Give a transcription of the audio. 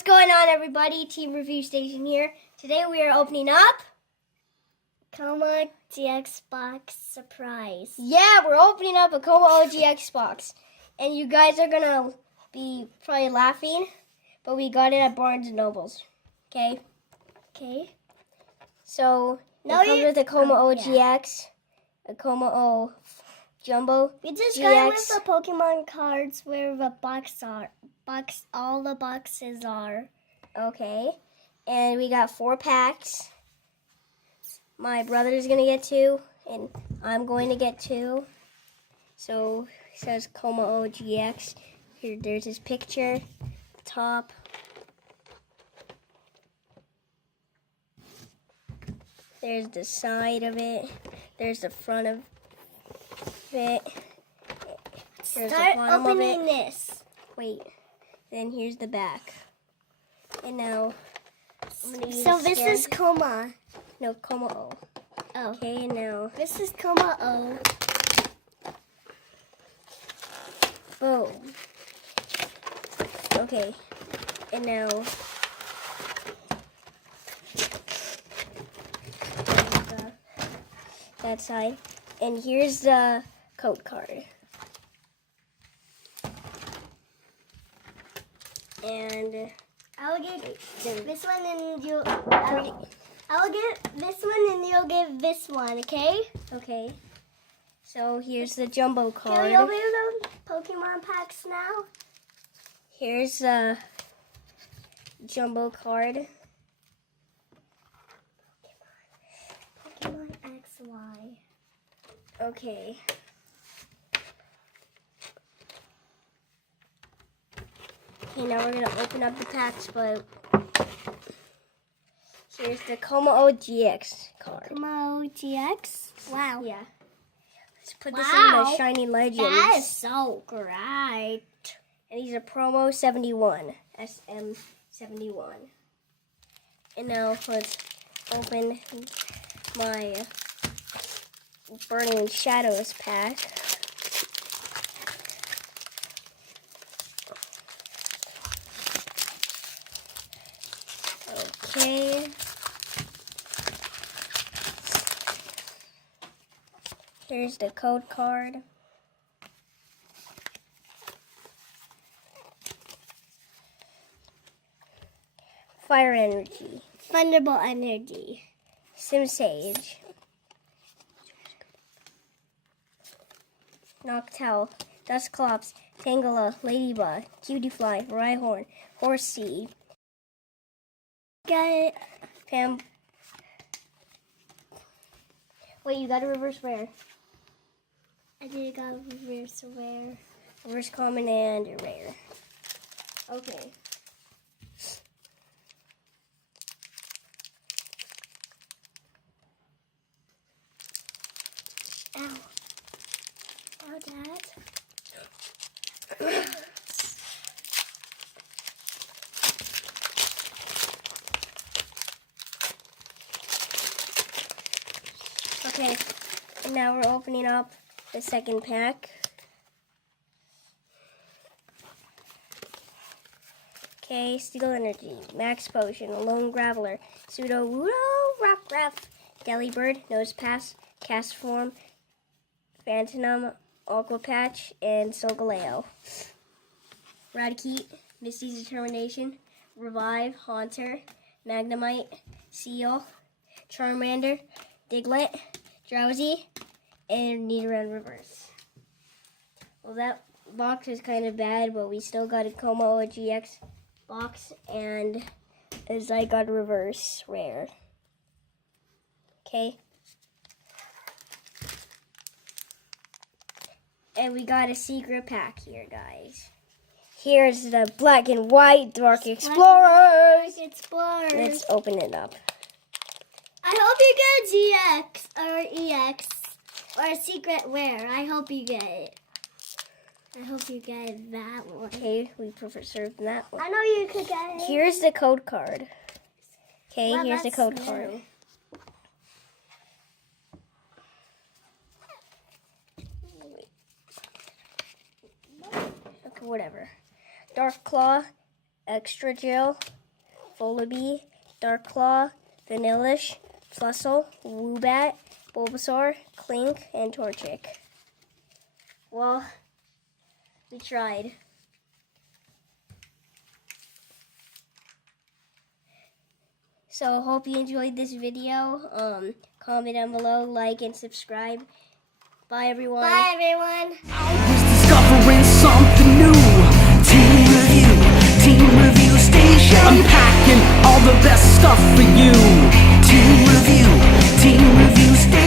What's going on, everybody? Team Review Station here. Today we are opening up Kommo-O GX box surprise. Yeah, we're opening up a Kommo-O GX box. And you guys are going to be probably laughing, but we got it at Barnes & Noble's. Okay? Okay. So, it comes with a Kommo-O GX, a Kommo-O Jumbo We just GX. got it with the Pokemon cards where the all the boxes are. Okay. And we got 4 packs. My brother's going to get 2, and I'm going to get 2. So, it says Kommo-O GX. Here, there's his picture. Top. There's the side of it. There's the front of it. Here's Start the bottom opening of it. this. Wait. Then here's the back. And now, I'm going to use So a this scan. is Kommo. No, Kommo-O. Oh. Okay, and now, This is Kommo-O. boom. Okay, and now, that side. And here's the code card. And I'll get this one and you. I'll get this one and you'll get this one. Okay? okay, so here's the jumbo Can card. we open the Pokemon packs now? Here's the jumbo card. Pokemon XY. Okay. Okay, now we're gonna open up the packs, but here's the Kommo-O GX card. Kommo-O GX. Wow. Yeah. Let's put this in the Wow. Shiny Legends. That is so great. And these are promo 71, SM71. And now let's open my Burning Shadows pack. Okay. Here's the code card. Fire Energy. Thunderbolt Energy. Sim Sage. Noctowl. Dusclops. Tangela. Ladybug. Cutiefly. Rhyhorn. Horsea. Got it. Pam. Wait, you got a reverse rare. I did got a reverse rare. Reverse common and a rare. Okay. Ow. Ow, Dad. Okay. And now we're opening up the second pack. Okay, Steel Energy, Max Potion, Lone Graveler, Pseudo Wudo, Rockruff, Delibird, Nosepass, Cast Form, Phantom, Aqua Patch, and Solgaleo. Raticate, Misty's Determination, Revive, Haunter, Magnemite, Seal, Charmander, Diglett, Drowsy, and Nidoran Reverse. Well, that box is kind of bad, but we still got a Kommo-O GX box, and as I got a reverse rare. Okay. And we got a secret pack here, guys. Here's the black and white Dark Explorers. Explorers. Let's open it up. I hope you get a GX or EX or a secret rare. I hope you get it. I hope you get that one. Okay, we preserved that one. I know you could get it. Here's the code card. Okay, Well, here's the that's code new. card. Okay, whatever. Dark Claw, Extra Jill, Volibee, Dark Claw, Vanillish, Flustle, Woobat, Bulbasaur, Clink, and Torchic. Well, we tried. So hope you enjoyed this video. Comment down below, like, and subscribe. Bye, everyone. Bye, everyone. Always discovering something new. Team review station. Unpacking all the best stuff for you. Team review station.